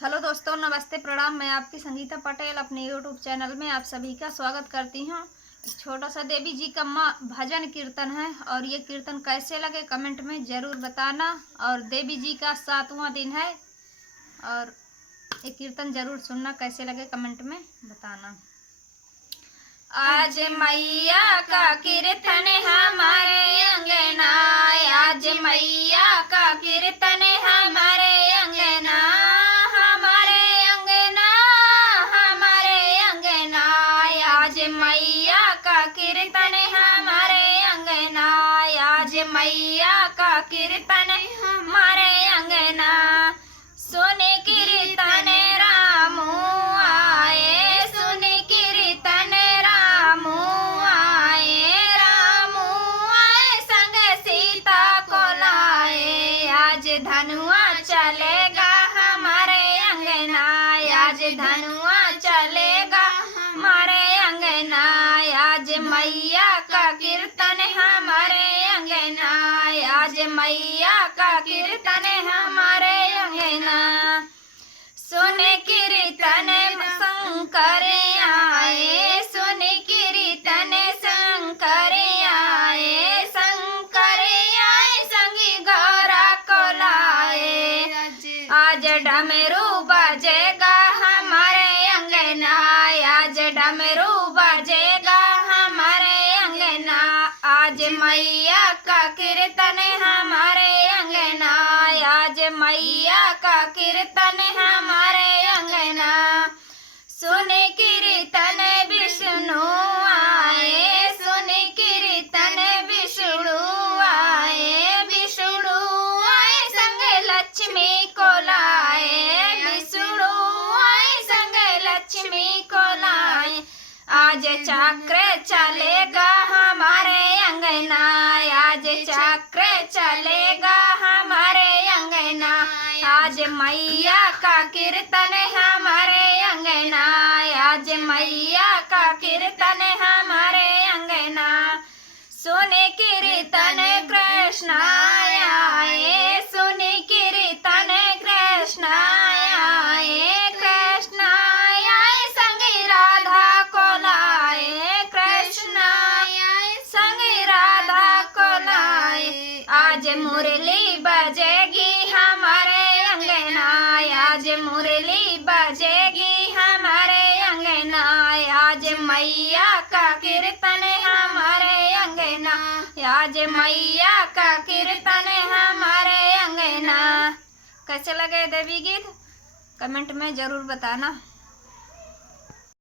Hello दोस्तों, नमस्ते, प्रणाम। मैं आपकी संगीता पटेल अपने यूट्यूब चैनल में आप सभी का स्वागत करती हूँ। एक छोटा सा देवी जी का भजन कीर्तन है और ये कीर्तन कैसे लगे कमेंट में ज़रूर बताना। और देवी जी का 7वां दिन है और ये कीर्तन ज़रूर सुनना, कैसे लगे कमेंट में बताना। आज मैया का कीर्तन हमारे अंगना, आज मैया का कीर्तन हमारे अंगना, आज मैया का कीर्तन हमारे अंगना, आज मैया का कीर्तन हमारे अंगना। सुने कीर्तन रामू आए, सुने कीर्तन रामू आए, रामू आए संग सीता को लाए। आज धनुआ चलेगा हमारे अंगना, आज धनुआ चलेगा हमारे अंगना, आज मैया का कीर्तन हमारे अंगना, आज मैया का कीर्तन हमारे अंगना। सुन कीर्तन शंकर आए, सुन कीर्तन शंकर आए, शंकर आए संगी गौरा को लाए। आज डमरू बजेगा हमारे अंगना, आज डमरू बजेगा हमारे अंगना, आज मैया का कीर्तन हमारे अंगना, आज मैया का कीर्तन हमारे अंगना। सुन कीर्तन विष्णु आए, सुन कीर्तन विष्णु आए, विष्णु आए संग लक्ष्मी को लाए, विष्णु आए संग लक्ष्मी को लाए। आज चक्र चलेगा हमारे अंगना, आज चक्र चलेगा हमारे अंगना, आज मैया का कीर्तन हमारे अंगना, आज मैया का कीर्तन हमारे अंगना। सुन कीर्तन कृष्ण आए, सुन कीर्तन कृष्ण आए, कृष्ण आए संग राधा को लाए, कृष्ण आए संग राधा को लाए। आज मुरली बजेगी हमारे अंगना, आज मुरली बजेगी हमारे अंगना, आज मैया का कीर्तन हमारे अंगना, आज मैया का कीर्तन हमारे अंगना। कैसे लगे देवी गीत कमेंट में ज़रूर बताना।